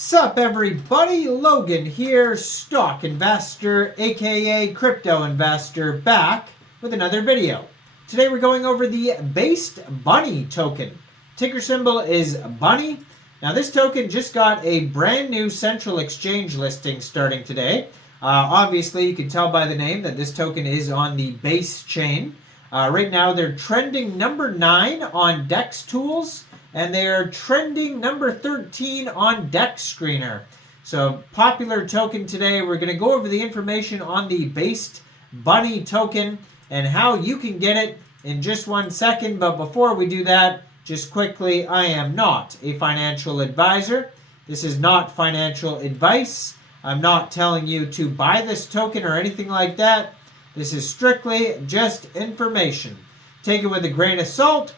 Sup everybody, Logan here, stock investor, aka crypto investor, back with another video. Today we're going over the Based Bunny token. Ticker symbol is Bunny. Now this token just got a brand new central exchange listing starting today. Obviously you can tell by the name that this token is on the Basechain. Right now they're trending number 9 on DEX Tools. And they are trending number 13 on DEX Screener. So popular token today. We're going to go over the information on the Based Bunny token and how you can get it in just 1 second. But before we do that, just quickly, I am not a financial advisor. This is not financial advice. I'm not telling you to buy this token or anything like that. This is strictly just information. Take it with a grain of salt.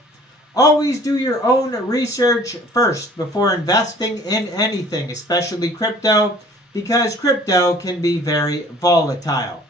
Always do your own research first before investing in anything, especially crypto, because crypto can be very volatile.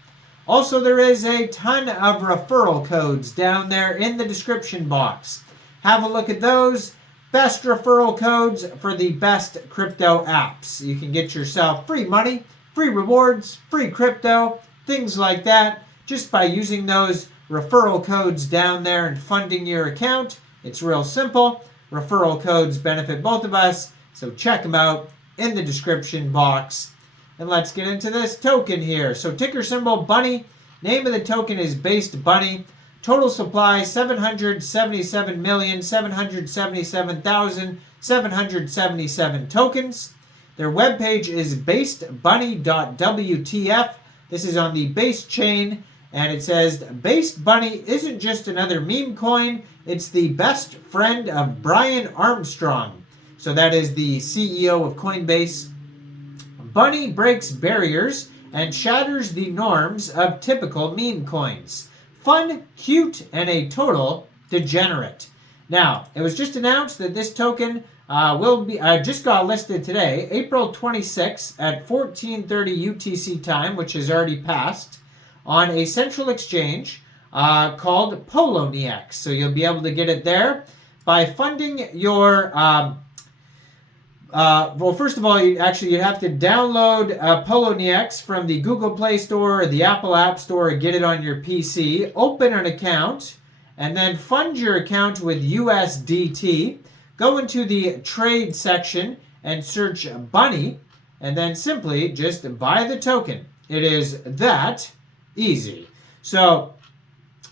Also, there is a ton of referral codes down there in the description box. Have a look at those. Best referral codes for the best crypto apps. You can get yourself free money, free rewards, free crypto, things like that, just by using those referral codes down there and funding your account. It's real simple. Referral codes benefit both of us, so check them out in the description box. And let's get into this token here. So ticker symbol Bunny. Name of the token is Based Bunny. Total supply 777,777,777 tokens. Their webpage is basedbunny.wtf. This is on the Basechain. And it says, Based Bunny isn't just another meme coin, it's the best friend of Brian Armstrong. So that is the CEO of Coinbase. Bunny breaks barriers and shatters the norms of typical meme coins. Fun, cute, and a total degenerate. Now, it was just announced that this token will be just got listed today, April 26th at 14:30 UTC time, which has already passed, on a central exchange called Poloniex. So you'll be able to get it there by funding your, well, first of all, you have to download Poloniex from the Google Play Store or the Apple App Store and get it on your PC, open an account, and then fund your account with USDT. Go into the trade section and search Bunny, and then simply just buy the token. It is that easy. So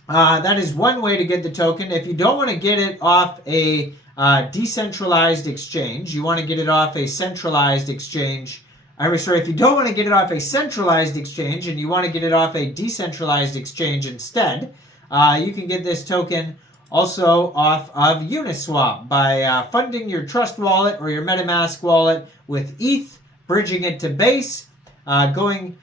that is one way to get the token. If you don't want to get it off a decentralized exchange, you want to get it off a centralized exchange. If you don't want to get it off a centralized exchange and you want to get it off a decentralized exchange instead, you can get this token also off of Uniswap by funding your Trust wallet or your MetaMask wallet with ETH, bridging it to Base, going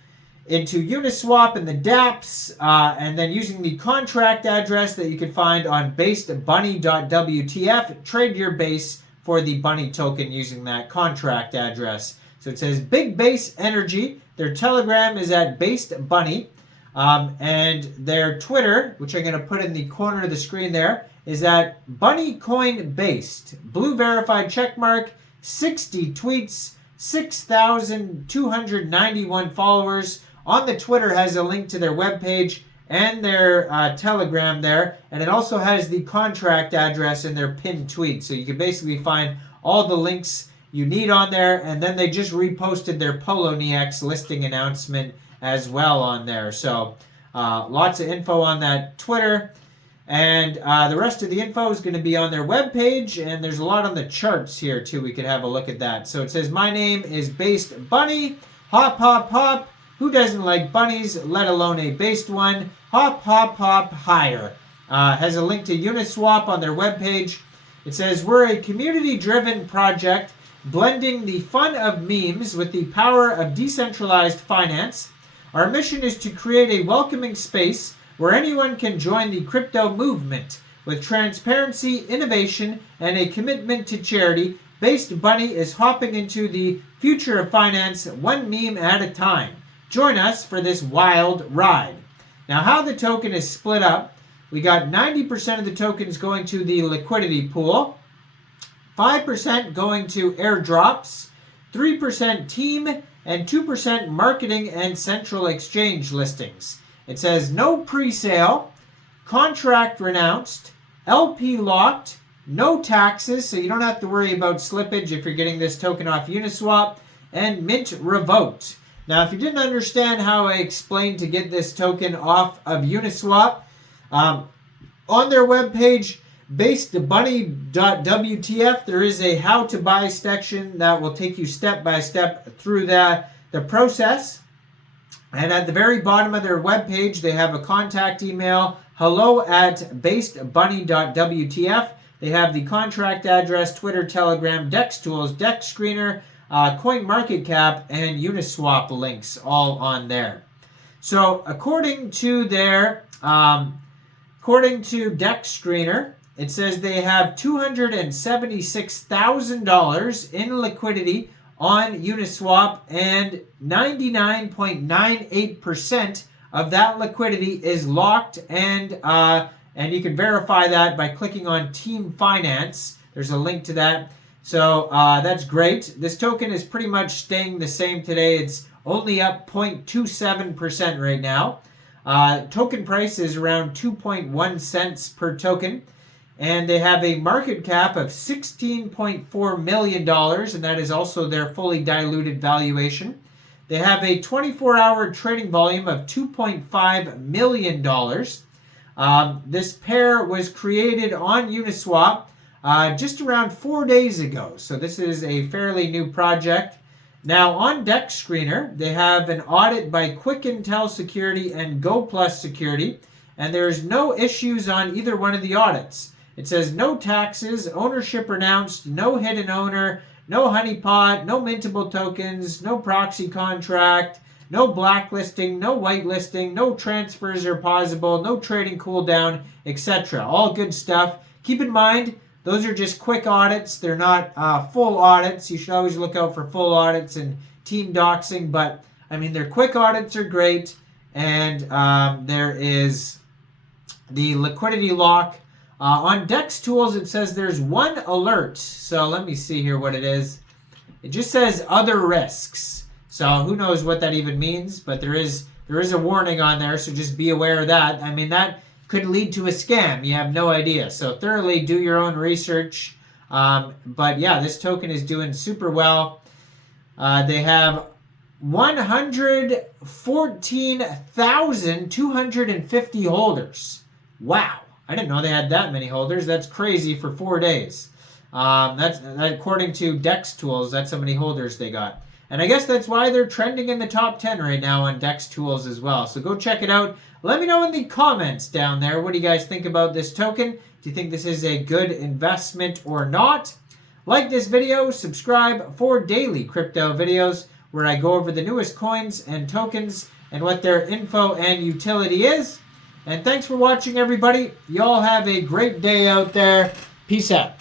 into Uniswap and the dApps, and then using the contract address that you can find on basedbunny.wtf, trade your base for the Bunny token using that contract address. So it says Big Base Energy. Their Telegram is at Based Bunny, and their Twitter, which I'm going to put in the corner of the screen there, is at Bunny Coin Based. Blue verified checkmark, 60 tweets, 6,291 followers. On the Twitter has a link to their webpage and their Telegram there. And it also has the contract address in their pinned tweet. So you can basically find all the links you need on there. And then they just reposted their Poloniex listing announcement as well on there. So lots of info on that Twitter. And the rest of the info is going to be on their webpage. And there's a lot on the charts here too. We could have a look at that. So it says, my name is Based Bunny. Hop, hop, hop. Who doesn't like bunnies, let alone a based one? Hop, hop, hop, higher. Has a link to Uniswap on their webpage. It says, we're a community-driven project blending the fun of memes with the power of decentralized finance. Our mission is to create a welcoming space where anyone can join the crypto movement. With transparency, innovation, and a commitment to charity, Based Bunny is hopping into the future of finance one meme at a time. Join us for this wild ride. Now, how the token is split up, we got 90% of the tokens going to the liquidity pool, 5% going to airdrops, 3% team, and 2% marketing and central exchange listings. It says no pre-sale, contract renounced, LP locked, no taxes, so you don't have to worry about slippage if you're getting this token off Uniswap, and mint revoked. Now, if you didn't understand how I explained to get this token off of Uniswap, on their webpage, basedbunny.wtf, there is a how to buy section that will take you step by step through the process. And at the very bottom of their webpage, they have a contact email, hello@basedbunny.wtf. They have the contract address, Twitter, Telegram, DEX tools, DEX screener, CoinMarketCap, and Uniswap links all on there. So according to DEX screener, it says they have $276,000 in liquidity on Uniswap, and 99.98% of that liquidity is locked, and you can verify that by clicking on Team Finance. There's a link to that. So that's great. This token is pretty much staying the same today. It's only up 0.27% right now. Token price is around 2.1 cents per token. And they have a market cap of $16.4 million, and that is also their fully diluted valuation. They have a 24-hour trading volume of $2.5 million. This pair was created on Uniswap just around 4 days ago, so this is a fairly new project. Now, on DEX Screener, they have an audit by Quick Intel Security and GoPlus Security, and there's no issues on either one of the audits. It says no taxes, ownership renounced, no hidden owner, no honeypot, no mintable tokens, no proxy contract, no blacklisting, no whitelisting, no transfers are possible, no trading cooldown, etc. All good stuff. Keep in mind, those are just quick audits. They're not full audits. You should always look out for full audits and team doxing, but I mean, their quick audits are great, and there is the liquidity lock. On DEX Tools, it says there's one alert. So let me see here what it is. It just says other risks. So who knows what that even means, but there is a warning on there, so just be aware of that. I mean, that could lead to a scam. You have no idea. So thoroughly do your own research. But yeah, this token is doing super well. They have 114,250 holders. Wow. I didn't know they had that many holders. That's crazy for 4 days. That's according to DEX Tools. That's how many holders they got. And I guess that's why they're trending in the top 10 right now on DEX Tools as well. So go check it out. Let me know in the comments down there. What do you guys think about this token? Do you think this is a good investment or not? Like this video, subscribe for daily crypto videos where I go over the newest coins and tokens and what their info and utility is. And thanks for watching, everybody. Y'all have a great day out there. Peace out.